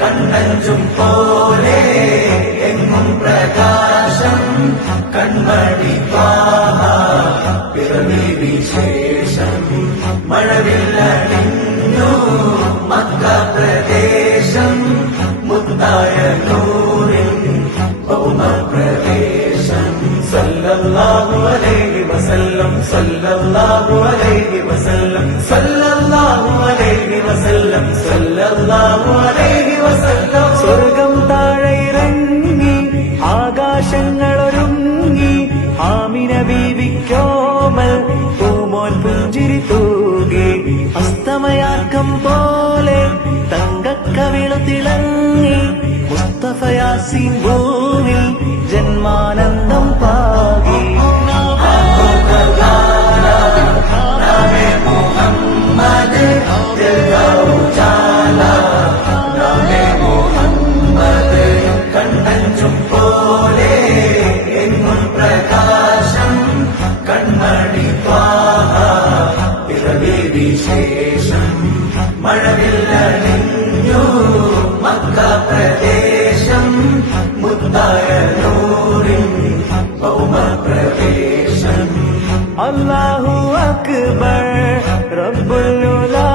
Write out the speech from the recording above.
കണ്ണഞ്ചും പോലെ എങ്ങും പ്രകാശം കൺമണി ത്വാഹ പിറവി വിശേഷം മഴവില്ലണിഞ്ഞു മക്ക പ്രദേശം മുത്തായ നൂറിൻ ഭൗമപ്രവേശം സല്ലല്ലാഹു അലൈഹി വസല്ലം സല്ലല്ലാഹു അലൈഹി വസല്ലം സല്ലല്ലാഹു അലൈഹി വസല്ലം സല്ലല്ലാഹു അലൈഹി വസല്ലം സ്വർഗം താഴെ ഇറങ്ങി ആകാശങ്ങളൊരുങ്ങി ആമിന ബീവിക്കോമൽ പൂമോൻ പുഞ്ചിരി തൂകി അസ്തമയാക്കം പോലെ തങ്കക്കവിളു തിളങ്ങി മുസ്തഫ യാസീൻ ഭൂമിൽ ജന്മാനന്ദം പാകി കണ്ണഞ്ചും പോലെ എങ്ങും പ്രകാശം കൺമണി ത്വാഹ പിറവി വിശേഷം മഴവില്ലണിഞ്ഞു മക്ക പ്രദേശം മുത്തായ നൂറിൻ ഭൗമപ്രവേശം അല്ലാഹു അക്ബർ റബ്ബുൽ ഉലാ